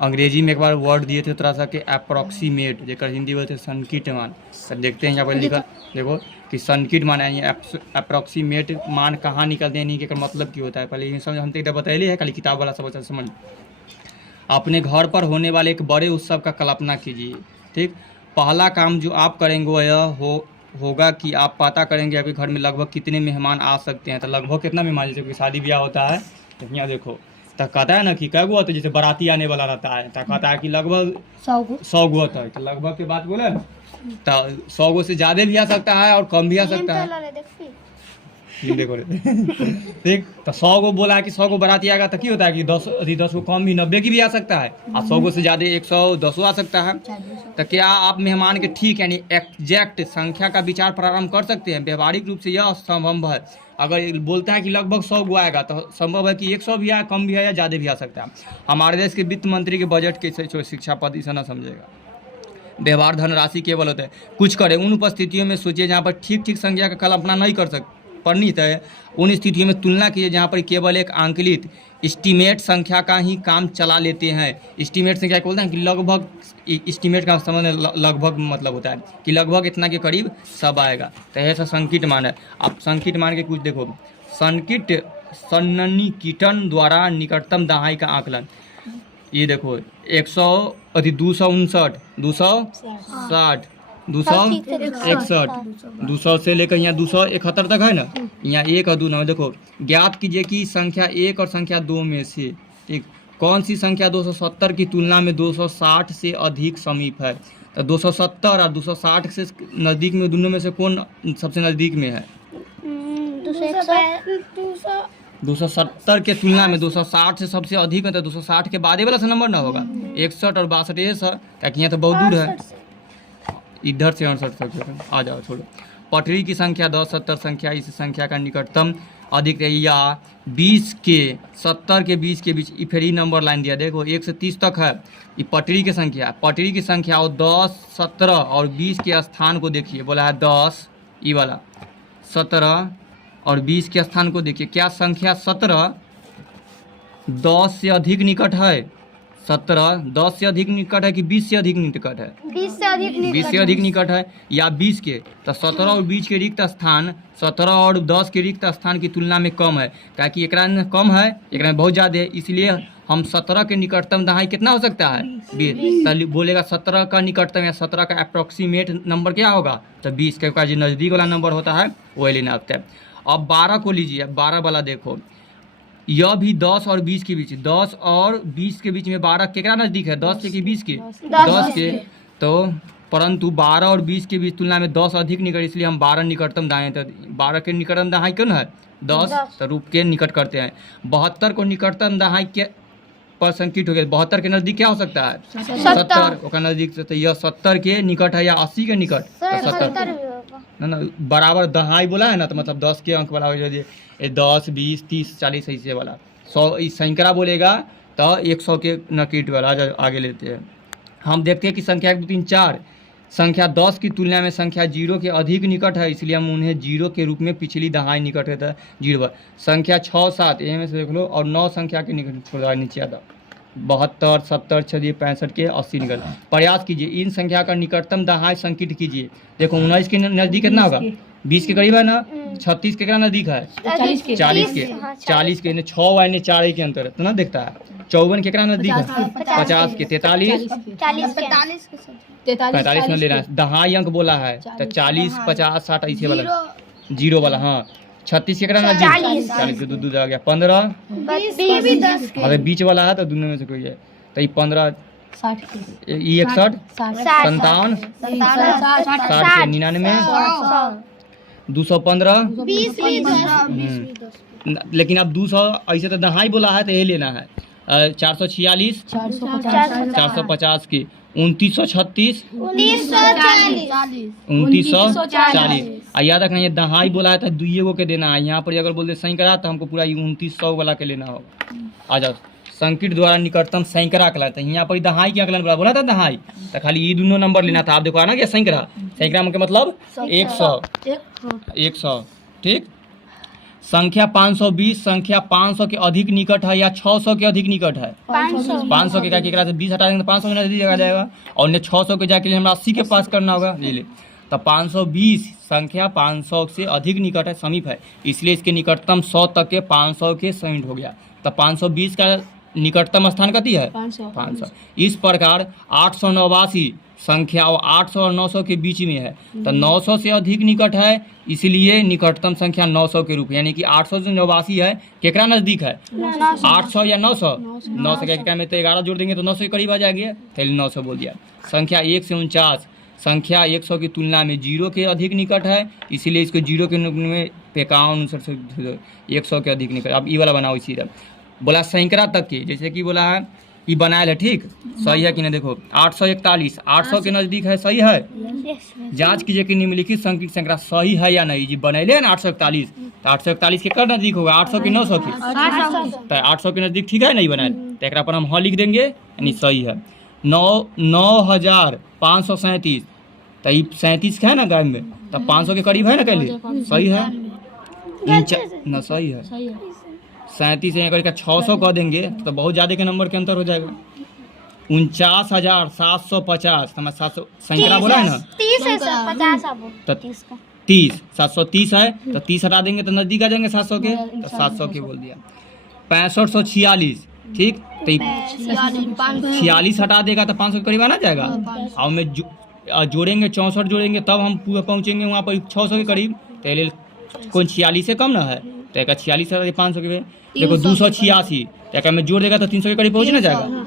अंग्रेजी में एक बार वर्ड दिए थे तरह सा कि अप्रॉक्सीमेट, जेकर हिंदी बोलते संकीट मान। तो देखते हैं यहाँ पर लिखा, देखो कि संकीट मान है, अप्रॉक्सीमेट मान कहाँ निकलते हैं, नहीं कि मतलब क्या होता है। पहले ये समझ हम तो बतैले है, खाली किताब वाला सब समझ। अपने घर पर होने वाले एक बड़े उत्सव का कल्पना कीजिए। ठीक, पहला काम जो आप करेंगे वह यह होगा कि आप पता करेंगे आपके घर में लगभग कितने मेहमान आ सकते हैं। तो लगभग कितना मेहमान, जैसे कोई शादी ब्याह होता है तो यहाँ देखो तो कहता है ना कि कै गो होता है, जैसे बाराती आने वाला रहता है तो कहता है कि लगभग 100 गो होता है। तो लगभग के बात बोले तो 100 गो से ज़्यादा भी आ सकता है और कम भी आ सकता है। देखो ठीक, तो 100 गो बोला है कि 100 गो बाराती आएगा तो क्या होता है कि 10 गो कम भी 90 की भी आ सकता है, और 100 गो से ज़्यादा 110 आ सकता है। तो क्या आप मेहमान के ठीक यानी एग्जैक्ट संख्या का विचार प्रारंभ कर सकते हैं? व्यवहारिक रूप से यह संभव है। अगर बोलता है कि लगभग 100 गो आएगा तो संभव है कि 100 भी आए, कम भी है या ज़्यादा भी आ सकता है। हमारे देश के वित्त मंत्री के बजट के शिक्षा पद इसे ना समझेगा। व्यवहार धनराशि केवल होता है कुछ करे उन उपस्थितियों में सोचिए जहाँ पर ठीक ठीक संख्या का कल्पना नहीं कर सकते पढ़नी है, उन स्थितियों में तुलना कीजिए जहाँ पर केवल एक आंकलित एस्टीमेट संख्या का ही काम चला लेते हैं। एस्टीमेट संख्या क्या बोलते हैं कि लगभग, एस्टीमेट का समझ लगभग मतलब होता है कि लगभग इतना के करीब सब आएगा। तो ऐसा संकीट मान है। आप संकीट मान के कुछ देखो, संकीट सन्निकीटन द्वारा निकटतम दहाई का आकलन। ये देखो 259, 260, 261, 200 से लेकर यहाँ 271 तक है ना। यहाँ 1 और 2 ना, देखो ज्ञात कीजिए कि संख्या 1 और संख्या 2 में से ठीक कौन सी संख्या 270 की तुलना में 260 से अधिक समीप है। तो 270 और 260 से नज़दीक में दोनों में से कौन सबसे नज़दीक में है? 270 के तुलना में 260 से सबसे अधिक है। तो 260 के बाद वाला सा नंबर ना होगा, 61 और 62 ये सर, ताकि यहाँ तो बहुत दूर है, इधर से 68 तक आ जाओ छोड़ो। पटरी की संख्या 10, 70 संख्या इस संख्या का निकटतम अधिक है या 20 के 70 के 20 के बीच। फिर ही नंबर लाइन दिया, देखो 1 से 30 तक है ये पटरी की संख्या और 10, 17 और 20 के स्थान को देखिए। बोला है 10 ये वाला, 17 और 20 के स्थान को देखिए। क्या संख्या 17 10 से अधिक निकट है? 17 10 से अधिक निकट है कि 20 से अधिक निकट है? 20 से अधिक निकट, 20 से अधिक निकट है या 20 के। तो 17 और 20 के रिक्त स्थान 17 और 10 के रिक्त स्थान की तुलना में कम है, ताकि एकरा में कम है, एकरा में बहुत ज़्यादा है। इसलिए हम 17 के निकटतम दहाई कितना हो सकता है? 20। तो बोलेगा 17 का निकटतम या 17 का अप्रोक्सीमेट नंबर क्या होगा? तो 20 का जो नज़दीक वाला नंबर होता है वही लेना होता है। अब 12 को लीजिए, 12 वाला देखो, यह भी 10 और 20 के बीच, 10 और 20 के बीच में 12 केकरा नज़दीक है? 10 के कि 20 के? 10 के। तो परंतु 12 और 20 के बीच तुलना में 10 अधिक निकट, इसलिए हम 12 निकटतम दाएँ। तो 12 के निकटतम दहाई कौन है? 10। तो रूप के निकट करते हैं। 72 को निकटतम दहाई के पर संकीट हो गया। 72 के नज़दीक क्या हो सकता है? 70 का नज़दीक से। तो यह 70 के निकट है या 80 के निकट? 70 ना बराबर दहाई बोला है ना, तो मतलब 10 के अंक वाला हो जाए, 10, 20, 30, 40 ऐसे वाला। 100 इस सैकड़ा बोलेगा तो 100 के नकीट वाला आगे लेते हैं। हम देखते हैं कि संख्या 1, 2, 3, 4 संख्या 10 की तुलना में संख्या 0 के अधिक निकट है, इसलिए हम उन्हें 0 के रूप में पिछली दहाई निकट रहता है 0 पर। संख्या 6, 7 में से देख लो, और 9 संख्या के निकट छोड़ा नीचे आता, 72, 70, 66, 65 के 80 निकल। प्रयास कीजिए इन संख्या का निकटतम दहाई संकीट कीजिए। देखो 19 के नज़दीक कितना होगा? 20 के करीब है ना। 36 के क्या नज़दीक है? 40 के। 40 के 6 वाले 4 के अंतर तो ना देखता है। 54 के क्या नज़दीक है? 50 के। 43 45 में लेना है, दहाई अंक बोला है तो 40, 50, 60 ऐसे वाला 0 वाला। हाँ 36 के क्या नज़दीक? 40 के दूध आ गया। 15 अगर बीच वाला है तो दोनों में से कोई है। तो ये 15, 61, 57, 60, 99, 215, लेकिन अब 200 ऐसे तो दहाई बोला है तो ये लेना है। 446, 450 की, 2936, 2940। याद रखना ये दहाई बोला है तो 2 गो के देना है। यहाँ पर अगर बोलते सैकड़ा तो हमको पूरा 2900 वाला के लेना होगा। आ जाओ, संकीट द्वारा निकटतम सैकड़ा कहलाता है। यहाँ पर दहाई के आकलन बोला था दहाई, तो खाली ये दोनों नंबर लेना था। आप देखो ना क्या सैकड़ा, सैकड़ा में मतलब 100, 100 ठीक। संख्या 520 संख्या 500 के अधिक निकट है या 600 के अधिक निकट है? 500 के, क्या से 20 हटा देंगे तो 500 के नजदीक आ जाएगा, और उन्हें 600 के जाके लिए हमें 80 के पास करना होगा। ले तो 520 संख्या 500 से अधिक निकट है, समीप है, इसलिए इसके निकटतम 100 तक के 500 के समीप हो गया। तो 520 का निकटतम स्थान कति है? 500। इस प्रकार 889 संख्या और 800 और 900 के बीच में है, तो 900 से अधिक निकट है, इसलिए निकटतम संख्या 900 के रूप, यानी कि 800 से 89 है, केकरा नज़दीक है? 800 या 900? 900 क्या में तो 11 जोड़ देंगे तो 900 के करीब आ जाएगा, पहले 900 बोल दिया। संख्या 1 से 49 संख्या 100 की तुलना में 0 के अधिक निकट है, इसीलिए इसको 0 के रूप में 51 से 100 के अधिक निकट। अब ये वाला बनाओ इसी तरह, बोला सैकड़ा तक के, जैसे कि बोला है ये बनाया है, ठीक सही है कि नहीं? देखो 841 800 के नज़दीक है, सही है? जांच कीजिए कि निम्नलिखित संख्यिक सैकड़ा सही है या नहीं। जी बनैले है ना 841, तो 841 के कर नज़दीक होगा 800 की 900 की, तो 800 के नज़दीक, ठीक है नहीं बनाए, तो एक पर हम हाँ लिख देंगे, यानी सही है। 9537, तो ये 37 है ना गाय में, तो 500 के करीब है ना, कहलिए सही है ना? सही है। 37 से करके 600 कह देंगे तो बहुत ज़्यादा के नंबर के अंतर हो जाएगा। 49,750, समझ 700 सैकड़ा बोला है ना, 30 है सर, 50 तो 30 730 है, तो 30 हटा देंगे तो नज़दीक आ जाएंगे 700 के, तो 700 के बोल दिया। 6546, ठीक, तो 46 हटा देगा तो 500 के करीब आना जाएगा, और में जोड़ेंगे 64 जोड़ेंगे तब हम पूरा पहुँचेंगे वहाँ पर 600 के करीब, पहले कौन 46 से कम ना है, तो एक 46 हटा 500 के, देखो 286, एक में जोड़ देगा तो 300 के करीब पहुँच ना जाएगा,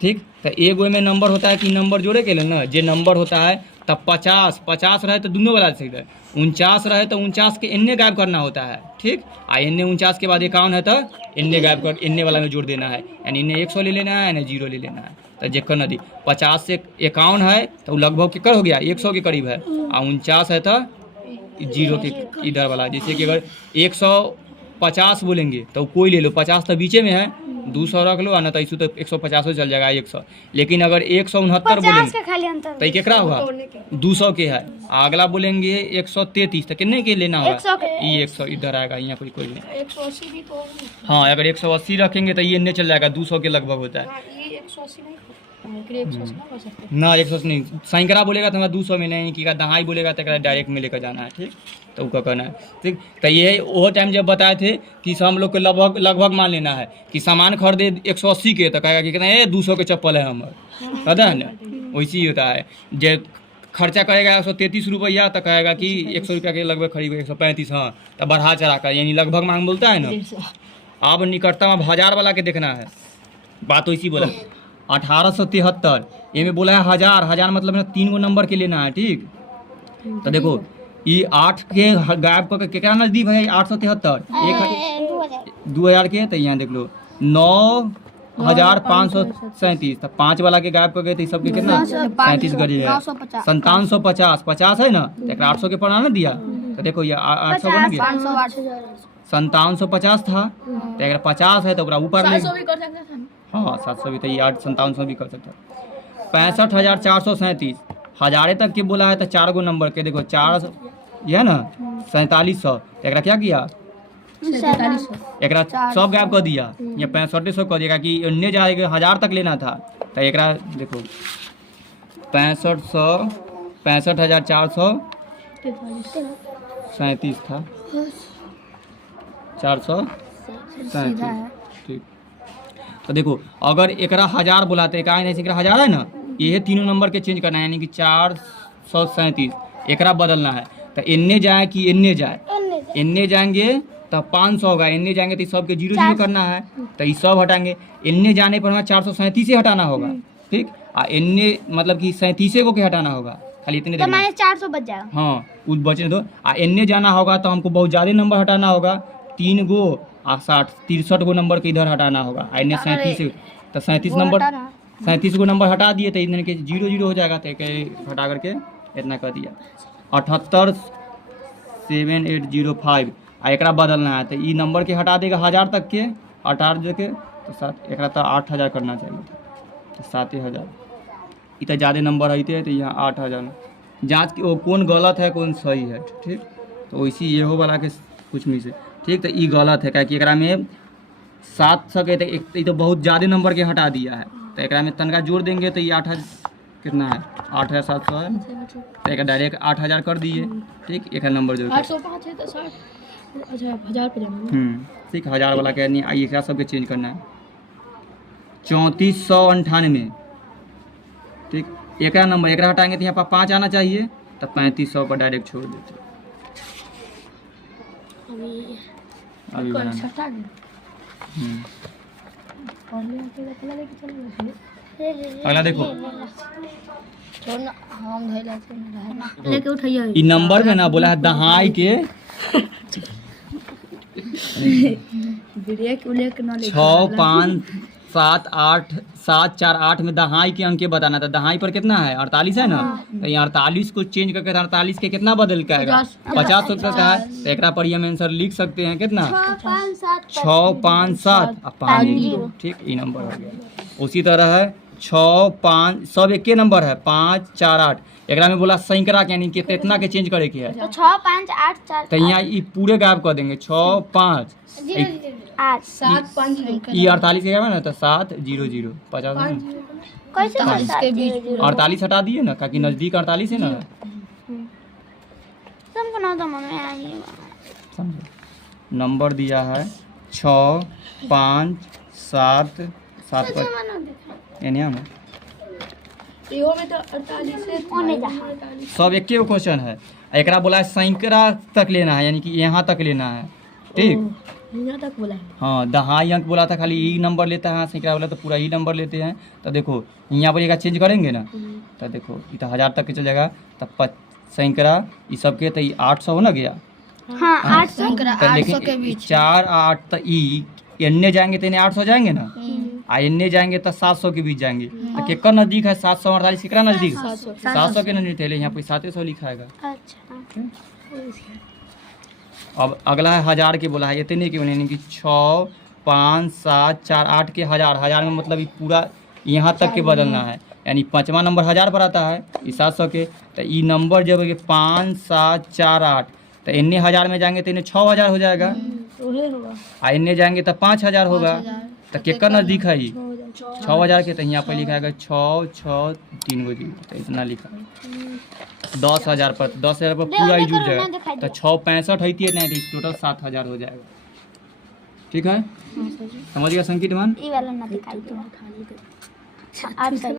ठीक। तो एक में नंबर होता है कि नंबर जोड़े के लिए ना, जे नंबर होता है तब 50 रहे तो दोनों वाला सकते हैं, 49 रहे तो 49 के इन्ने गायब करना होता है, ठीक। आ इन्ने 49 के बाद 51 है तो इन्ने गायब कर इन्ने वाला में जोड़ देना है, यानी इन्ने 100 ले लेना है, यानी 0 ले लेना है। तो जेकर नदी 50 से 51 है तो लगभग किकर हो गया 100 के करीब है, और 49 है तो 0 के इधर वाला। जैसे कि अगर 150 बोलेंगे तो कोई ले लो, 50 तो बीचे में है, 200 रख लो, ना तो इसको तो 150 चल जाएगा 100। लेकिन अगर 169 बोलेंगे तो ये केकरा होगा 200 के है, अगला बोलेंगे 133 तो कितने के लेना होगा, ये 100 इधर आएगा, यहाँ कोई नहीं 180 भी तो, हाँ अगर 180 रखेंगे तो ये इन्ने चल जाएगा, 200 के लगभग होता है ये 180 नहीं हो ना, 180 नहीं, सैकड़ा बोलेगा तो हमारा 200 में नहीं, कि दहाई बोलेगा तो डायरेक्ट में लेकर जाना है, ठीक। तो उसका कहना है, ठीक। तो ये वो टाइम जब बताए थे कि हम लोग को लगभग मान लेना है कि सामान खरीदे 180 के, तो कहेगा कि कितना 200 के चप्पल है हमारे, पता है ना, वैसे ही होता है। जब खर्चा कहेगा 133 रुपया तो कहेगा कि 100 रुपया के लगभग खरीद 135, हाँ तो बढ़ा चढ़ा कर, यानी लगभग मांग बोलता है ना। अब निकटतम अब 1000 वाला के देखना है, बात वैसी बोला 1873, ये में बोला है 1000 मतलब 3 गो नंबर के लेना है, ठीक। तो देखो ये 8 के गायब करके क्या नजदीक है 873, 2000 के, तो यहाँ देख लो 9537, तो 5 वाला के गायब करके तो सबके कितना 37 गजे है, 5750 50 है ना, तो 800 के पढ़ा ना दिया, तो देखो ये 800 बन गया, 5750 था, तो अगर 50 है तो ऊपर में, हाँ 700 भी, तो ये 5700 भी कर सकते हैं। 65,437, हजारे तक के बोला है तो 4 गो नंबर के, देखो 4 ये है ना 4700, एक क्या किया एक सब गायब कर दिया, या 6500 कर दिया कि अन्य जाएगा 1000 तक लेना था, तो एक देखो 65,437 था, 437, ठीक। तो देखो अगर एक 1000 बुलाते का नहीं, 1000 है ना, ये तीनों नंबर के चेंज करना है, यानी कि 437 एक बदलना है, तो इन्ने जाए कि इन्ने जाए, इन्ने जाएंगे तो 500 होगा, इन्ने जाएंगे तो सबके 0 करना है, तो ये सब हटाएंगे, इन्ने जाने पर हमें 437 से हटाना होगा, ठीक। इन्ने मतलब कि 37 को क्या हटाना होगा, खाली इतने 400 बच जाएगा, हाँ उस बचने दो। इन्ने जाना होगा तो हमको बहुत ज़्यादा नंबर हटाना होगा, 3 गो 63 गो नंबर के इधर हटाना होगा, इन्ने 37, तो 37 गो नंबर हटा दिए तो इतने के 0 हो जाएगा, तो हटा करके इतना कर दिया 78,7805, एक बदलना है, तो ये नंबर के हटा देगा 1000 तक के, 8 देके तो 7 एक तो 8000 करना चाहिए, तो 7000, इतना ज़्यादा नंबर है तो यहाँ 8000 जाँच की कौन गलत है कौन सही है, ठीक। तो वैसे ये हो वाला के कुछ में से ठीक। तो ई गलत है, क्या एकरा में 700 के तो, तो बहुत ज़्यादा नंबर के हटा दिया है। तो एकरा में तनका जोड़ देंगे तो ये 8 कितना है, 8700 है। तो एक डायरेक्ट 8000 कर दिए। ठीक, एक नंबर जोड़ 805 है तो 60 अच्छा 1000 पे जाना। ठीक, 1000 वाला क्या नहीं, आइए क्या सबके चेंज करना है। 3498। ठीक, एक नंबर एक हटाएंगे तो यहाँ पर 5 आना चाहिए, तो 3500 पर डायरेक्ट छोड़ देते। अभी बनाना। सटा दे अगला देखो, छोड़ना हम धइला से लेके उठाइए। ई नंबर में ना बोला है दहाई के ब्रेक उलेक ना ले 6 5 7 8 7 4 8 में दहाई के अंक बताना था। दहाई पर कितना है, 48 है ना। तो ये 48 को चेंज करके 48 के कितना बदल के आएगा, 50 हो सकता है। तो एक पर हम आंसर लिख सकते हैं कितना, 6 5 7 और 5 0। ठीक, ये नंबर हो गया। उसी तरह है 6 5 सब एक नंबर है, 5 4 8। एक में बोला सैकड़ा के यानी कि इतना के चेंज करे के है, तो 6 5 8 4 तो यहाँ ये पूरे गायब कर देंगे। 6 5 8 7 5 ये 48 के ना, तो 7 0 0 50 है। कैसे इसके बीच 48 हटा दिए ना, क्योंकि नजदीक 48 है ना। तुमको ना तो मन में आई समझो, नंबर दिया है 6 5 7 7 पर यानी हम इहो में तो 48 से ओने जा सब एक ही क्वेश्चन है। एकरा बोला है सैकड़ा तक लेना है, यानी कि यहाँ तक लेना है। ठीक, यहाँ तक बोला है। हाँ, दहाई अंक बोला था, खाली ई नंबर लेता है। सैकड़ा बोला तो पूरा ई नंबर लेते हैं। तो देखो यहाँ पर एक चेंज करेंगे ना, तो देखो ये तो 1000 तक के चल जाएगा। तब सैकड़ा ये सब के तो 800 हो ना गया। हाँ 800 800 के बीच 4 8 तो ई एन्ने जाएंगे तो इन्हें 800 जाएंगे ना, आ एन्ने जाएंगे तो 700 के बीच जाएंगे। तो केकर नजदीक है, 748 केकरा नजदीक, 700 के नजदीक है। यहाँ पे 700 लिखा है। अच्छा अब अगला है 1000 के बोला है, इतने के यानी कि 6 5 7 4 8 के 1000। 1000 में मतलब ये पूरा यहाँ तक के बदलना है, यानी 5वां नंबर 1000 पर आता है, ये 700 के। तो ये नंबर जब 5 7 4 8 तो इन्ने 1000 में जाएंगे तो इन्हें 6000 हो जाएगा, आ इन्ने जाएंगे तो 5000 होगा। तो केकर नजदीक है ये 6000 के। तो यहाँ पर लिखा है 6 6 3 गो 0, तो इतना लिखा है। 10000 पर 10000 पर पूरा ही जुड़ जाएगा। तो 6 65 है नहीं, टोटल 7000 हो जाएगा। ठीक है, समझ गया संकेत मान। ये वाला ना दिखाई दो।